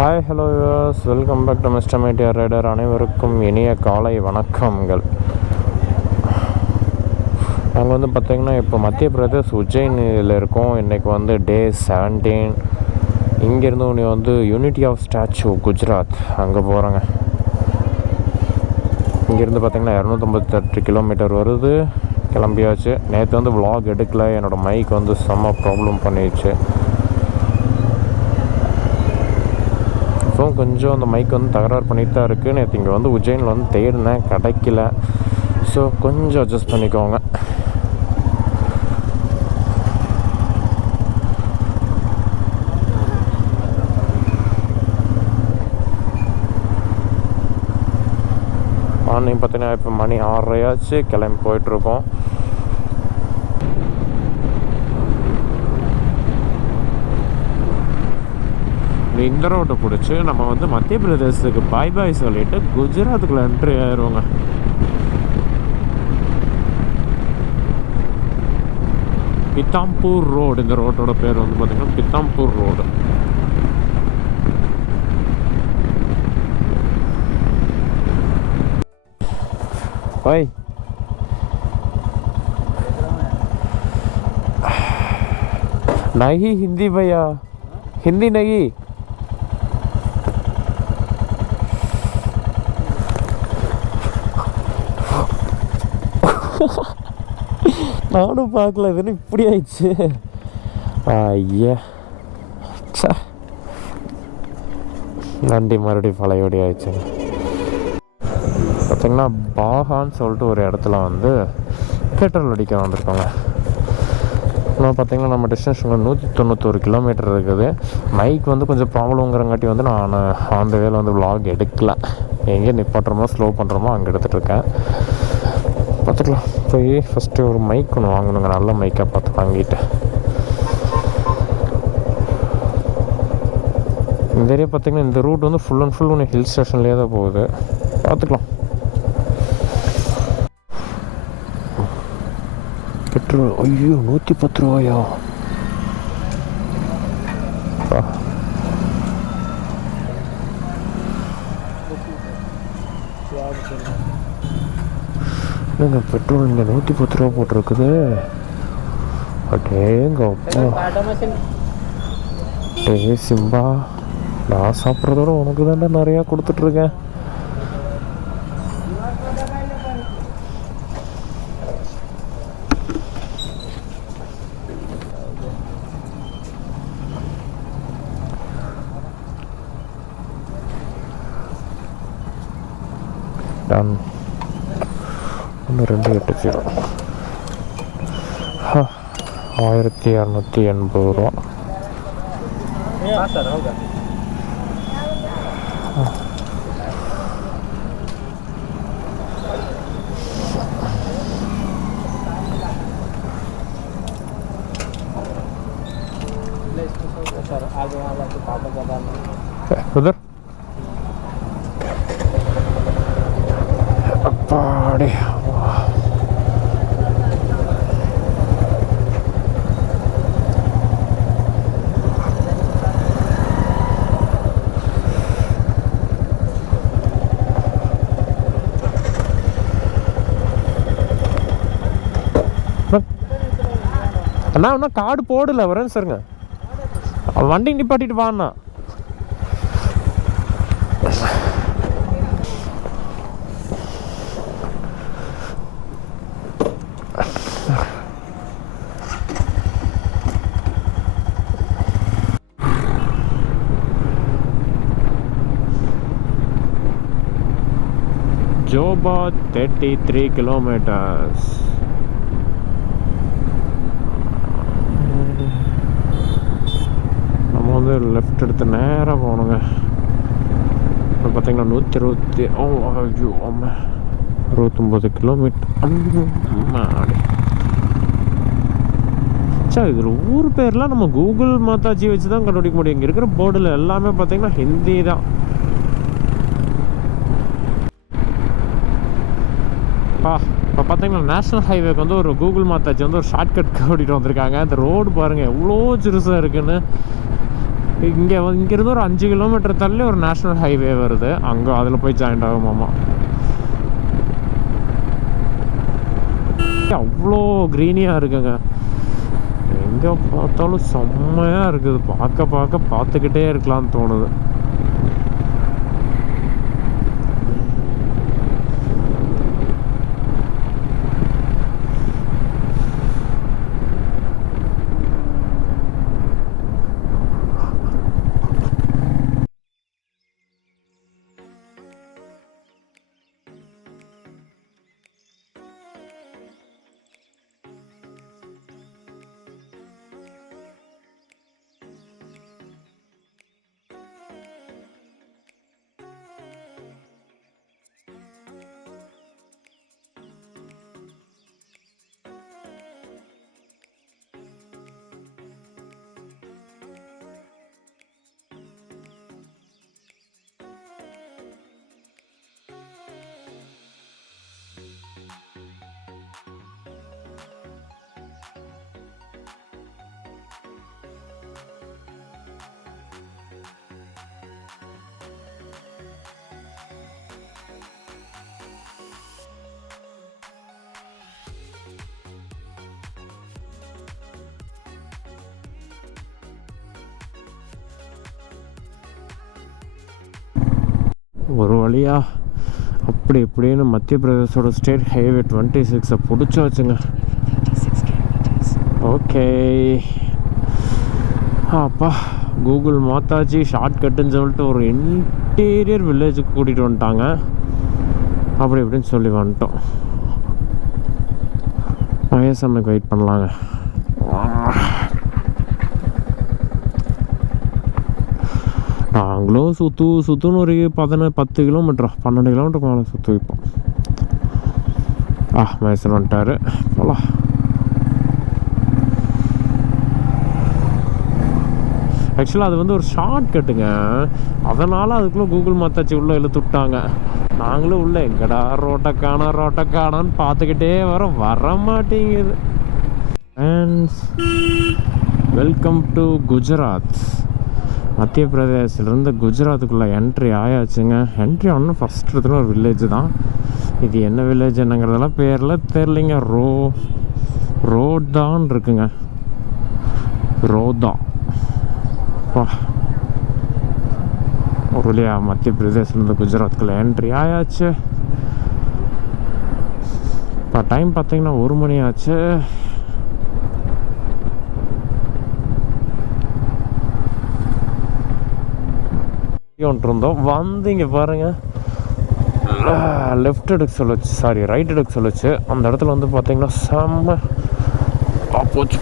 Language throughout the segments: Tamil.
Hi hello yours, welcome back to mister Meteor Rider. அனைவருக்கும் இனிய காலை வணக்கங்கள். நாங்கள் வந்து பார்த்திங்கன்னா இப்போ மத்திய பிரதேஷ் உஜ்ஜைனில் இருக்கோம். இன்றைக்கி வந்து டே 17. இங்கேருந்து உன்னை வந்து யூனிட்டி ஆஃப் ஸ்டாச்சு குஜராத் அங்கே போகிறோங்க. இங்கேருந்து பார்த்திங்கன்னா 258 கிலோமீட்டர் வருது. கிளம்பியாச்சு. நேற்று வந்து vlog எடுக்கல, என்னோடய மைக் வந்து செம்ம ப்ராப்ளம் பண்ணிடுச்சு. ஸோ கொஞ்சம் அந்த மைக் வந்து தகராறு பண்ணிட்டு தான் இருக்குது. நேற்று இங்கே வந்து உஜ்ஜைனில் வந்து தேடினேன், கிடைக்கல. ஸோ கொஞ்சம் அட்ஜஸ்ட் பண்ணிக்கோங்க. மார்னிங் பார்த்தீங்கன்னா இப்போ மணி 6:30 ஆச்சு. கிளம்பி போயிட்டுருக்கோம். இந்த ரோட்டை பிடிச்சி நம்ம வந்து மத்திய பிரதேசத்துக்கு பாய் பாய் சொல்லிட்டு குஜராத்துக்குள்ள என்ட்ரி ஆயிடுவோங்க. பித்தாம்பூர் ரோடு, இந்த ரோட்டோட பேர் வந்து பார்த்தீங்கன்னா பித்தாம்பூர் ரோடு. பாய் नहीं हिंदी भैया, हिंदी नहीं. நானும் பார்க்கல, இதுன்னு இப்படி ஆயிடுச்சு. ஐயா சே, நண்டி மறுபடியும் பழையபடி ஆயிடுச்சுங்க. பார்த்திங்கன்னா பாகான்னு சொல்லிட்டு ஒரு இடத்துல வந்து பெட்ரோல் அடிக்க வந்திருக்கோங்க. இன்னும் பார்த்திங்கன்னா நம்ம டெஸ்டினேஷனில் 191 கிலோமீட்டர் இருக்குது. மைக் வந்து கொஞ்சம் ப்ராப்ளங்கிறங்காட்டி வந்து நான் அந்த வேலை வந்து vlog எடுக்கல. எங்கே நிப்பாட்டுறோமோ ஸ்லோ பண்ணுறோமோ அங்கே எடுத்துகிட்ருக்கேன். பார்த்துக்கலாம். போய் ஃபஸ்ட்டு ஒரு மைக் ஒன்று வாங்கணுங்க, நல்ல மைக்காக பார்த்து வாங்கிட்டு. இந்த ஏரியா பார்த்திங்கன்னா இந்த ரூட் வந்து ஃபுல் அண்ட் ஃபுல் ஒன்று ஹில் ஸ்டேஷன்லேயே தான் போகுது. பார்த்துக்கலாம். பெட்ரோல் ஐயோ 110 ரூபாயா? என்னங்க பெட்ரோல் இங்கே 110 ரூபா போட்டிருக்குது. அடேங்க அப்பா. டே சிம்பா, நான் சாப்பிட்றதோட உனக்கு தாண்டா நிறையா கொடுத்துட்ருக்கேன். டன் 1280 1280 ரூபா. उधर अपाड़े அண்ணா ஒன்றும் கார்டு போடல, வரேன் சாருங்க. வண்டி நிப்பாட்டிட்டு வாண்ணா. ஜோபா 33 கிலோமீட்டர்ஸ். நம்ம வந்து லெஃப்ட் எடுத்து நேராக போகணுங்க. இப்போ பார்த்தீங்கன்னா 169 கிலோமீட்டர். சார் இதில் ஊர் பேர்லாம் நம்ம கூகுள் மாதாஜி வச்சு தான் கண்டுபிடிக்க முடியும். இங்கே இருக்கிற போர்டில் எல்லாமே பார்த்தீங்கன்னா ஹிந்தி தான். இப்போ பார்த்தீங்கன்னா நேஷ்னல் ஹைவேக்கு வந்து ஒரு கூகுள் மாதாஜி வந்து ஒரு ஷார்ட்கட் ஓடிட்டு வந்திருக்காங்க. அந்த ரோடு பாருங்கள் எவ்வளோ சிறுசாக இருக்குன்னு. இங்கேருந்து ஒரு 5 கிலோமீட்டர் தள்ளி ஒரு நேஷ்னல் ஹைவே வருது, அங்கே அதில் போய் ஜாயின்ட் ஆகுமாமா. அவ்வளோ க்ரீனியாக இருக்குங்க, எங்கே பார்த்தாலும் செம்மையாக இருக்குது. பார்த்துக்கிட்டே இருக்கலாம்னு தோணுது. ஒரு வழியாக அப்படி இப்படின்னு மத்திய பிரதேசோட ஸ்டேட் ஹைவே 26 பிடிச்சி வச்சுங்க. ஓகே, அப்பா கூகுள் மாத்தாச்சு ஷார்ட்கட்டுன்னு சொல்லிட்டு ஒரு இன்டீரியர் வில்லேஜுக்கு கூட்டிகிட்டு வந்துட்டாங்க. அப்படி இப்படின்னு சொல்லி வந்துட்டோம். ஐஎஸ்எம்க்கு வெயிட் பண்ணலாங்க. நாங்களும் சுற்றுன்னு ஒரு 10 கிலோமீட்டரா 12 கிலோமீட்டருக்கு மேலே சுற்று வைப்போம். மேசன் வந்துட்டார், போலாம். ஆக்சுவலாக அது வந்து ஒரு ஷார்ட் கட்டுங்க, அதனால் அதுக்குள்ளே கூகுள் மாத்தாச்சு உள்ளே இழுத்து விட்டாங்க. நாங்களும் உள்ளே எங்கடா ரோட்டை காணான்னு பார்த்துக்கிட்டே வர மாட்டேங்குது. Welcome to Gujarat. மத்திய பிரதேசிலேருந்து குஜராத்துக்குள்ளே என்ட்ரி ஆயாச்சுங்க. என்ட்ரி ஒன்றும் ஃபஸ்ட் இடத்துல ஒரு வில்லேஜ் தான். இது என்ன வில்லேஜ் என்னங்கிறதெல்லாம் பேரில் தெரிலிங்க. ரோதான் இருக்குங்க, ரோதா. ஒரு வழியா மத்திய பிரதேசிலேருந்து குஜராத்துக்குள்ளே என்ட்ரி ஆயாச்சு. இப்போ டைம் பார்த்தீங்கன்னா 1 மணி ஆச்சு. இருந்தோம் வந்து இங்கே பாருங்கள், லெஃப்ட் எடுக்க சொல்லுச்சு, ரைட் எடுக்க சொல்லுச்சு. அந்த இடத்துல வந்து பார்த்தீங்கன்னா செம்ம போச்சு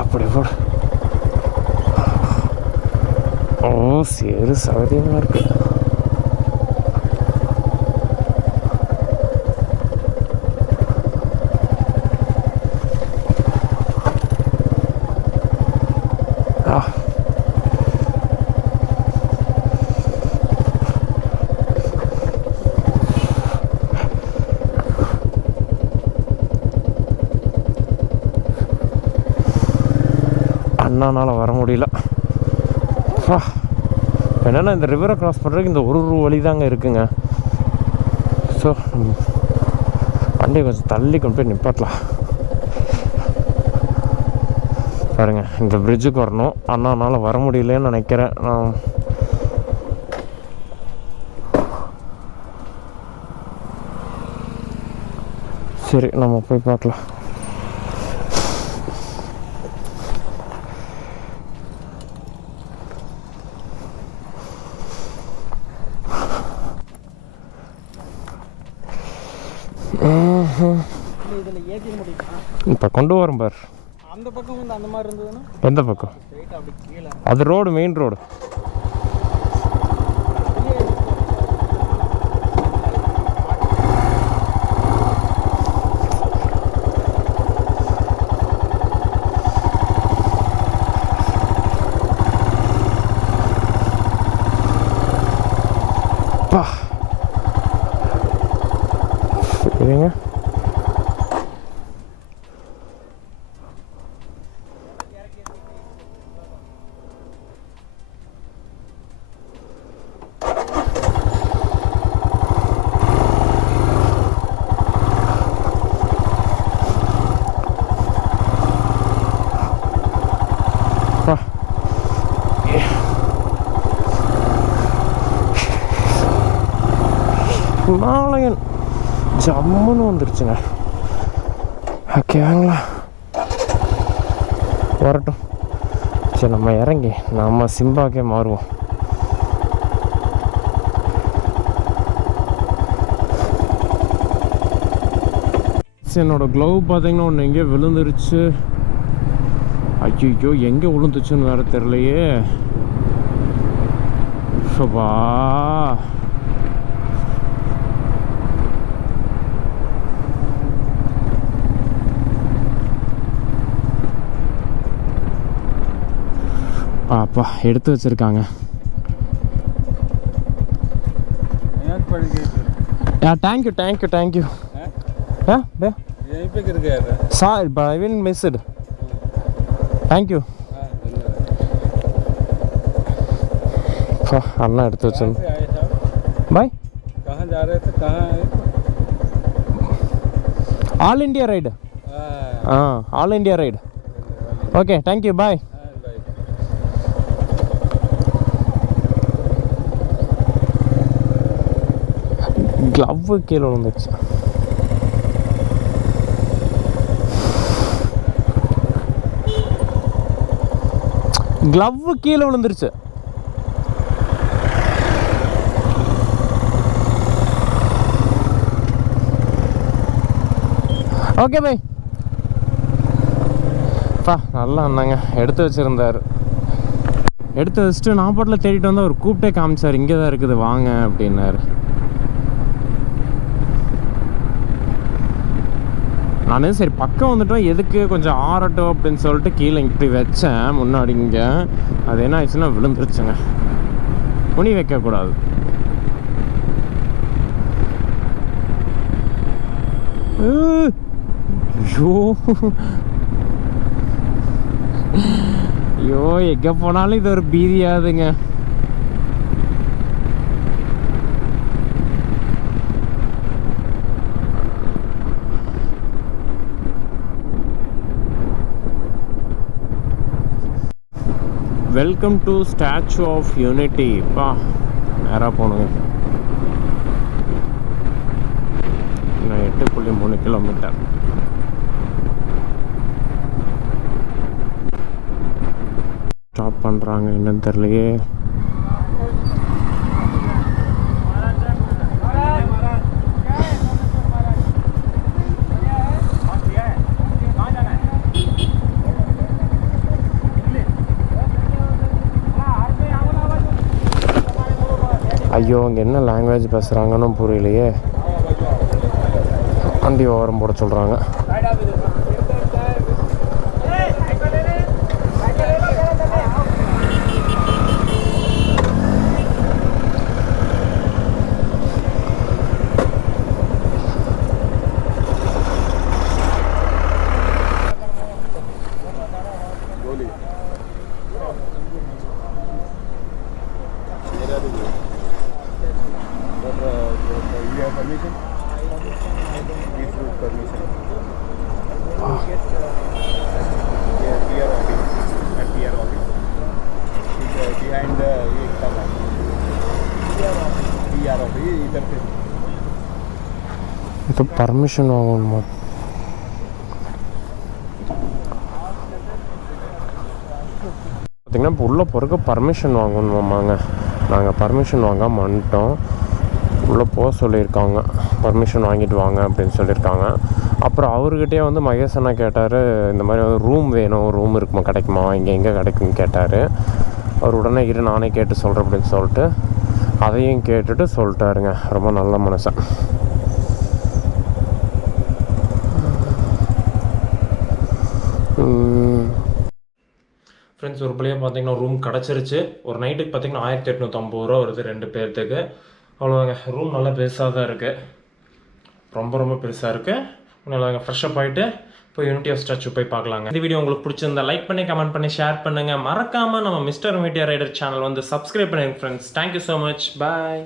அப்படி போடு. சரி சகதியமாக இருக்கு. அண்ணானால் வர முடியல. என்னென்னா இந்த ரிவரை க்ராஸ் பண்ணுறதுக்கு இந்த ஒரு வழி தாங்க இருக்குங்க. ஸோ வண்டியை கொஞ்சம் தள்ளி கொண்டு போய் நிப்பாட்டலாம். பாருங்க, இந்த பிரிட்ஜுக்கு வரணும். அண்ணானால் வர முடியலன்னு நினைக்கிறேன். சரி, நம்ம போய் பார்க்கலாம். இப்போ கொண்டு வரும் பார். அந்த பக்கம் வந்து அந்த மாதிரி இருந்ததுன்னா எந்த பக்கம்? அது ரோடு, மெயின் ரோடு. இருங்க, ஹிமாலயன் ஜம்முன்னு வந்துருச்சுங்க. ஓகேங்களா, வரட்டும். சரி, நம்ம இறங்கி நம்ம சிம்பாக்கே மாறுவோம். என்னோட க்ளவ் பார்த்தீங்கன்னா ஒன்று எங்கேயோ விழுந்துருச்சு. ஐயோ, எங்கே விழுந்துச்சுன்னு வேறு தெரியலையே. ஷோபா, பாப்பா எடுத்து வச்சிருக்காங்க. Thank you thank you thank you. Sir I will miss it. Thank you. अन्ना எடுத்து வச்சேன். बाय कहाँ जा रहे थे? कहाँ आए? All India ride. हाँ, all India ride. Okay, thank you, bye. Glove கீழே விழுந்துச்சு. ग्लव கீழே விழுந்துருச்சு. Okay bye. நல்லா இருந்தாங்க, எடுத்து வச்சுருந்தார். எடுத்து வச்சுட்டு நான் பாட்டில் தேடிட்டு வந்து அவர் கூப்பிட்டே காமிச்சார், இங்கே தான் இருக்குது வாங்க அப்படின்னாரு. நான் சரி பக்கம் வந்துட்டோம், எதுக்கு கொஞ்சம் ஆறட்டும் அப்படின்னு சொல்லிட்டு கீழே இப்படி வச்சேன் முன்னாடி. இங்கே அது என்ன ஆயிடுச்சுன்னா விழுந்துருச்சுங்க. துணி வைக்கக்கூடாது. ஐயோ, எங்கே போனாலும் இது ஒரு பீதியாகுதுங்க. Welcome to statue of unity. பா, நேராக போகணுங்க. 8.3 கிலோமீட்டர். ஸ்டாப் பண்ணுறாங்க என்னன்னு தெரியலையே. ஐயோ, அங்கே என்ன லாங்குவேஜ் பேசுகிறாங்கன்னு புரியலையே. வண்டி ஓரம் போட சொல்கிறாங்க. இது பர்மிஷன் வாங்கணுமா? பார்த்திங்கன்னா இப்போ உள்ளே போகிறதுக்கு பர்மிஷன் வாங்கணுமாங்க. நாங்கள் பர்மிஷன் வாங்காமல் வந்துட்டோம். உள்ளே போக சொல்லியிருக்காங்க, பர்மிஷன் வாங்கிட்டு வாங்க அப்படின்னு சொல்லியிருக்காங்க. அப்புறம் அவர்கிட்டயே வந்து மகேஷ் அண்ணா கேட்டார், இந்த மாதிரி வந்து ரூம் வேணும், ரூம் இருக்குமா, கிடைக்குமா, இங்கே எங்கே கிடைக்குன்னு கேட்டார். அவர் உடனே இரு நானே கேட்டு சொல்கிறேன் அப்படின்னு சொல்லிட்டு அதையும் கேட்டுட்டு சொல்லிட்டாருங்க. ரொம்ப நல்ல மனுஷன். ஃப்ரெண்ட்ஸ், ஒரு பிள்ளையாக பார்த்தீங்கன்னா ரூம் கிடச்சிருச்சு. ஒரு நைட்டுக்கு பார்த்தீங்கன்னா 1850 ரூபா வருது 2 பேர்த்துக்கு. அவ்வளோதாங்க. ரூம் நல்லா பெருசாக தான் இருக்குது, ரொம்ப ரொம்ப பெருசாக இருக்குது. நல்லா ஃப்ரெஷ்ஷப் ஆகிட்டு இப்போ யூனிட்டி ஆஃப் ஸ்டாச்சு போய் பார்க்கலாங்க. இந்த வீடியோ உங்களுக்கு பிடிச்சிருந்தா லைக் பண்ணி, கமெண்ட் பண்ணி, ஷேர் பண்ணுங்கள். மறக்காமல் நம்ம மிஸ்டர் மீட்டியர் ரைடர் சேனல் வந்து சப்ஸ்கிரைப் பண்ணுங்க ஃப்ரெண்ட்ஸ். Thank you so much. பாய்.